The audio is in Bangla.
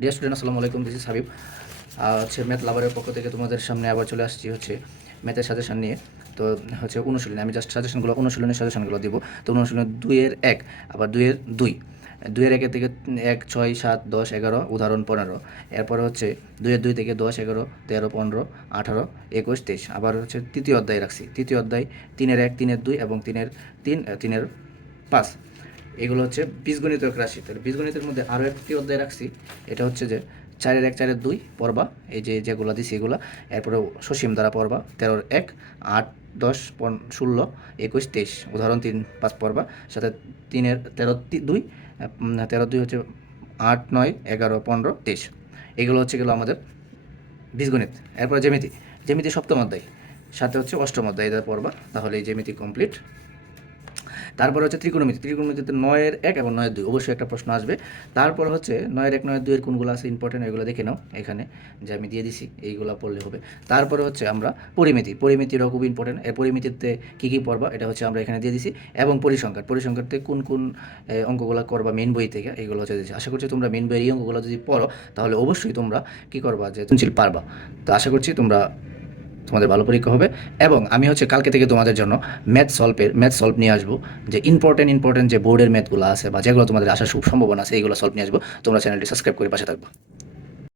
ডিয়ার স্টুডেন্ট, আসসালামু আলাইকুম। This is Habib. হচ্ছে ম্যাথ লাভারের পক্ষ থেকে তোমাদের সামনে আবার চলে আসছি হচ্ছে ম্যাথের সাজেশন নিয়ে। তো হচ্ছে অনুশীলনী, আমি জাস্ট সাজেশনগুলো অনুশীলনের সাজেশনগুলো দিব। তো অনুশীলনী 2-1, আবার 2-2, 2-1 থেকে 1, 6, 7, 10, 11, উদাহরণ 15। এরপরে হচ্ছে 2-2 থেকে 10, 11, 13, 15, 18, 21, 23। আবার হচ্ছে তৃতীয় অধ্যায় রাখছি, তৃতীয় অধ্যায় 3-1, 3-2 এবং 3-3, 3-5। এগুলো হচ্ছে বীজগণিতের রাশি। তাহলে বীজগণিতের মধ্যে আরও একটি অধ্যায় রাখছি, এটা হচ্ছে যে 4-1, 4-2 পড়বা, এই যে যেগুলো দিছি এগুলো। এরপরে সসীম দ্বারা পড়বা 13-1, 8, 10, 16, 21, 23, উদাহরণ 3-5 পড়বা। সাথে 13-2, 13-2 হচ্ছে 8, 9, 11, 15, 23। এগুলো হচ্ছে গেলো আমাদের বীজগণিত। এরপরে জ্যামিতি, জ্যামিতি সপ্তম অধ্যায়, সাথে হচ্ছে অষ্টম অধ্যায়, এটা পড়বা, তাহলে এই জ্যামিতি কমপ্লিট। তারপর হচ্ছে ত্রিকোণমিতি, ত্রিকোণমিতিতে 9-1 এবং 9-2 অবশ্যই একটা প্রশ্ন আসবে। তারপর হচ্ছে 9-1, 9-2 এর কোনগুলো আছে ইম্পর্টেন্ট, এগুলো দেখে নাও এখানে, যে আমি দিয়ে দিছি, এইগুলো পড়লে হবে। তারপরে হচ্ছে আমরা পরিমিতি, পরিমিতিরও খুব ইম্পর্টেন্ট। এর পরিমিতিতে কী কী পড়বা এটা হচ্ছে আমরা এখানে দিয়ে দিছি। এবং পরিসংখ্যান, পরিসংখ্যাতে কোন কোন অঙ্কগুলো করবা মেন বই থেকে, এইগুলো হচ্ছে দিয়েছি। আশা করছি তোমরা মেন বইয়ের এই অঙ্কগুলো যদি পড়ো তাহলে অবশ্যই তোমরা কী করবা, যে সৃজনশীল পারবা। তো আশা করছি তোমাদের ভালো পরীক্ষা হবে। এবং আমি হচ্ছে কালকে থেকে তোমাদের জন্য ম্যাথ সলভ নিয়ে আসবো, যে ইম্পর্টেন্ট যে বোর্ডের ম্যাথগুলো আছে বা যেগুলো তোমাদের আসার সম্ভাবনা আছে, এইগুলো সলভ নিয়ে আসবো। তোমরা চ্যানেলটি সাবস্ক্রাইব করে পাশে থাকবো।